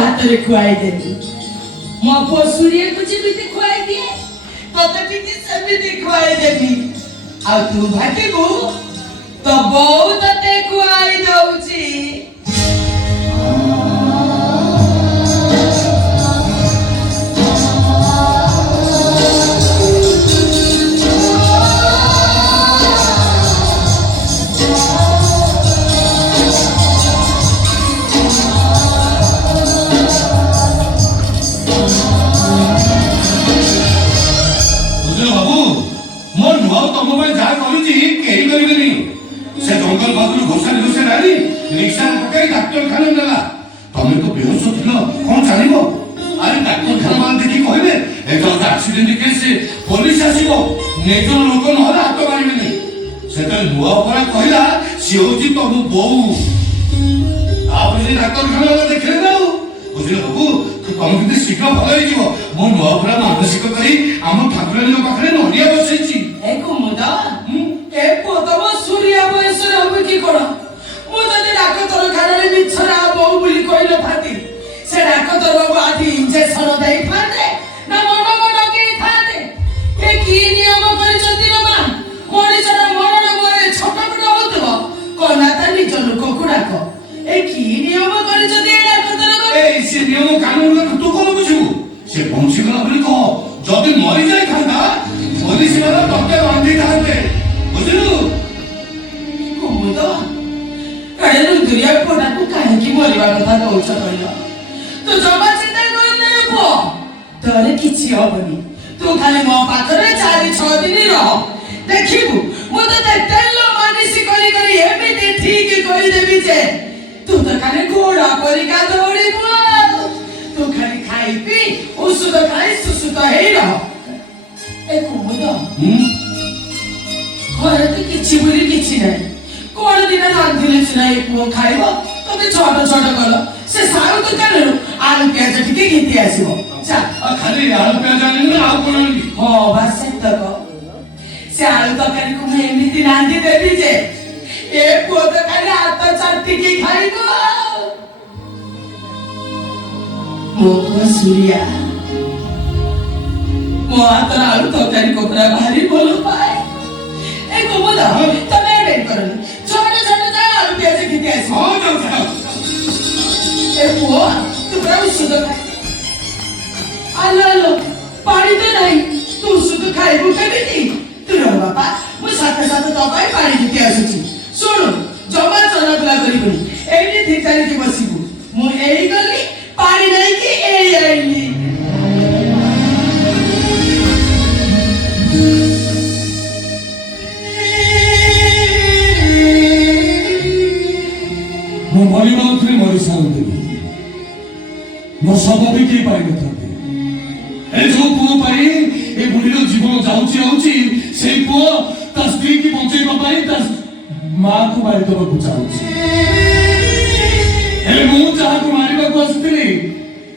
ହାତରେ ଖୁଆଇ ଦେବି। ମୋ ପୁଅ ସୂର୍ଯ୍ୟକୁ ଯେମିତି ଖୁଆଇ ଦିଏ ତତେ ଟିକେ ସେମିତି ଖୁଆଇ ଦେବି। ଆଉ ତୁ ଭାବିବୁ ତୋ ବୋଉ ତତେ ଖୁଆଇ ଦଉଛି। ମାନସିक କରି ଆମ ଠାକୁରାଣୀଙ୍କ ପାଖରେ ନଡ଼ିଆ ବସେଇଛି। ସୂର୍ଯ୍ୟ ବୟସରେ ହବ କି କଣ? ମୁଁ ଯଦି ଡାକ୍ତରଖାନାରେ ମିଛରେ ବୋଉ ବୋଲି କହିନଥାନ୍ତି ସେ ଡାକ୍ତରବାବୁ ଆଜି ଇଞ୍ଜେକ୍ସନ ଦେଇଥାନ୍ତେ ନା ମନ ଡକେଇଥାନ୍ତେ। ଏ କି ନିୟମ କରିଛନ୍ତି ରେ ମା? ମଣିଷର ମରଣ ମୁହଁରେ ଛଟପଟ ହଉଥିବ କନା ତା ନିଜ ଲୋକକୁ ଡାକ। ଏ କି ନିୟମ କରିଛନ୍ତି ଏ ଡାକ୍ତରବାବୁ? ସେ ନିୟମ କାନୁନ ତୁ କଣ ବୁଝିବୁ? ସେ ବଞ୍ଚିଗଲା ବୋଲି କହ, ଯଦି ମରି ଯାଇଥାନ୍ତା ପୋଲିସ ମାନେ ତତେ ବାନ୍ଧିଥାନ୍ତେ, ବୁଝିଲୁ? ଦୁରିଆ ପୁଅଟାକୁ କାହିଁକି ମରିବା କଥା କହୁଛ କହିଲ? ତୁ ଜମା ଚିନ୍ତା କରିଲେ ପୁଅ, ତୋର କିଛି ହବନି। ତୁ ଖାଲି ମୋ ପାଖରେ 4-6 ଦିନ ରହ, ଦେଖିବୁ ମୁଁ ତତେ ତେଲ ମାଲିସ କରି କରି ଏମିତି ଠିକ କରିଦେବି ଯେ ତୁ ତ ଖାଲି ଘୋଡ଼ା ପରିକା ଦୌଡ଼ିବୁ। ତୁ ଖାଲି ଖାଇ ପିଇ ଔଷଧ ଖାଇ ସୁସ୍ଥ ହେଇ ରହ। ଏ କୁମୁଦ, ଘରେ ତ କିଛି ବୋଲି କିଛି ନାହିଁ। କଣ ଦିନ ରାନ୍ଧିଲେ ସିନା ଏ ପୁଅ ଖାଇବ? ତମେ ଛୋଟ ଛୋଟ କଲ ସେ ସାରୁ ଦୋକାନରୁ ଆଳୁ ପିଆଜ ଟିକେ ଘିତି ଆସିବ। ଖାଲି ଆଳୁ ପିଆଜ ଆଣିବୁ ନା ଆଉ କଣ ଆଣିବି? ହଁ ବା ସେତକ। ସେ ଆଳୁ ତରକାରୀକୁ ମୁଁ ଏମିତି ରାନ୍ଧି ଦେବି ଯେ ଏ ପୁଅ ତ ଖାଲି ହାତ ଚାଟିକି ଖାଇବ। ମୋ ପୁଅ ସୂର୍ଯ୍ୟା ମୋ ହାତର ଆଳୁ ତରକାରୀକୁ ପୁରା ଭାରି ଭଲ ପାଏ। ଏ କୁମୁଦ, ତମେ ଡେରି କରନି, ଛୋଟ ଛୋଟ ଯା ଆଳୁ ପିଆଜ ଘିତି ଆସିବ। ଏ ପୁଅ ତୁ ପୁରା ଔଷଧ ଖାଇ। ଆଲୋ ପାଣି ତ ନାହିଁ, ତୁ ଔଷଧ ଖାଇବୁ କେମିତି? ତୁ ରହ ବାପା, ମୁଁ ସାথে ସାথে ତୋ ପାଇଁ ପାଣି ଘିତି ଆସୁଛି। ଶୁଣୁ, ଜମା ଚଲାବୁଲା କରିବୁନି, ଏଇଠି ଠିକ ଚାଲିକି ବସିବୁ। ମୁଁ ଏଇ ଗଲି ପାଣି ନେଇକି ଏଇ ଆଇଲି। ମୁଁ ମରିବାଉଥିଲି ମରିସାରୁଥିଲି, ମୋ ଶବ ବି କେହି ପାଇନଥାନ୍ତି। ଏ ଯୋଉ ପୁଅ ପାଇଁ ଏ ବୁଢୀର ଜୀବନ ଯାଉଛି ସେଇ ପୁଅ ତା ସ୍ତ୍ରୀକି ବଞ୍ଚେଇବା ପାଇଁ ତା ମାକୁ ମାରିଦେବାକୁ ଚାହୁଁଛି। ହେଲେ ମୁଁ ଯାହାକୁ ମାରିବାକୁ ଆସିଥିଲି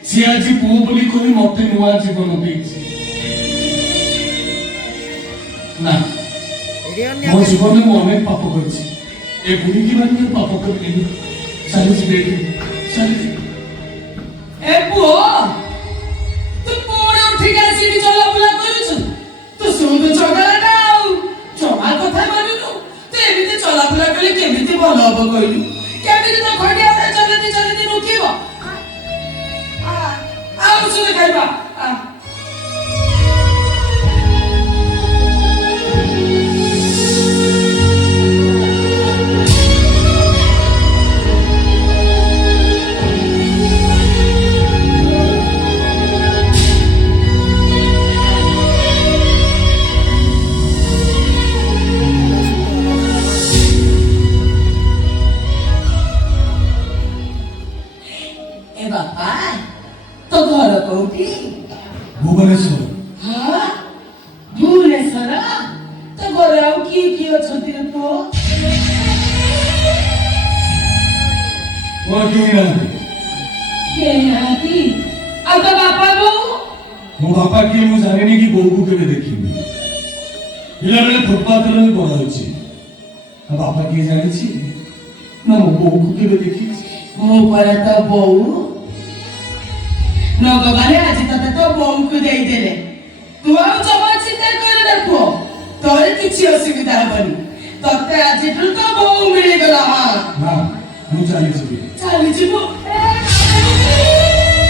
ସେ ଆଜି ପୁଅ ବୋଲି କହି ମତେ ନୂଆ ଜୀବନ ଦେଇଛି। ନା, ମୋ ଜୀବନରେ ମୁଁ ଅନେକ ପାପ କରିଛି, ଏ ବୁଢୀକି ମାରିବାର ପାପ କରିନି। ଚାଲିଛି ବେଟି, ଚାଲିଛି। ଏ ପୁଅ, ତୁ ପୁଣି ଉଠିକି ଆସିକି ଚଲାବୁଲା କରୁଛୁ? ତୁ ଶୁଣୁ ଚଗଲାଟା, ଆଉ ଜମା କଥା ମାନୁନୁ। ତୁ ଏମିତି ଚଲାବୁଲା କଲେ କେମିତି ଭଲ ହବ କହିଲୁ? କେମିତି ତ ଖଣ୍ଡିଆ ଚଲତି ରୁକିବ? ଆଉ ଔଷଧ ଖାଇବା। ବାପା, ତୋ ଘର କୋଉଠି? ଭୁବନେଶ୍ୱର। ହଁ, ଭୁବନେଶ୍ୱର? ତୋ ଘରେ ଆଉ କିଏ କିଏ ଅଛନ୍ତି ରେ ପୁଅ? ମୋର କେହି ନାହାନ୍ତି। କେହି ନାହାନ୍ତି? ଆଉ ତୋ ବାପା ବୋଉ? ମୋ ବାପା କିଏ ମୁଁ ଜାଣିନି, କି ବୋଉକୁ କେବେ ଦେଖିନି। ପିଲାବେଳେ ଫୁଟପାଥରେ ବଡ ହେଇଛି। ବାପା କିଏ ଜାଣିଛି? ନା ମୋ ବୋଉକୁ କେବେ ଦେଖିଛି। ମୁଁ ପରା ତୋ ବୋଉ। ଭଗବାନ ଆଜି ତତେ ତୋ ବୋଉଙ୍କୁ ଦେଇଦେଲେ। ତୁ ଆଉ ଜମା ଚିନ୍ତା କରେନା ପୁଅ, ତୋର କିଛି ଅସୁବିଧା ହବନି। ତତେ ଆଜିଠୁ ତୋ ବୋଉ ମିଳିଗଲା। ହଁ ମା ମୁଁ ଚାଲିଯିବି। ଚାଲିଯିବୁ?